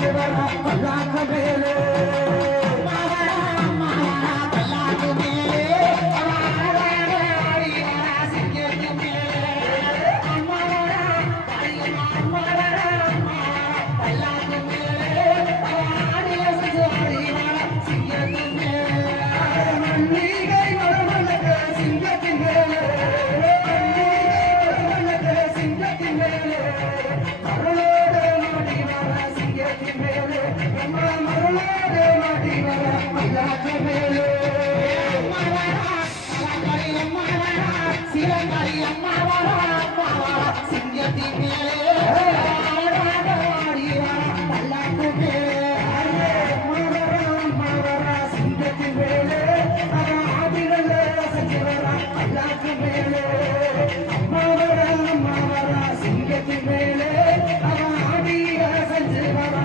శివరామ రామ వేరే சிங்கத்தின் மேலே அவன் ஆடிய சஞ்சீவரா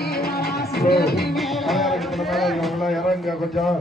கண்ணனை கொஞ்சம்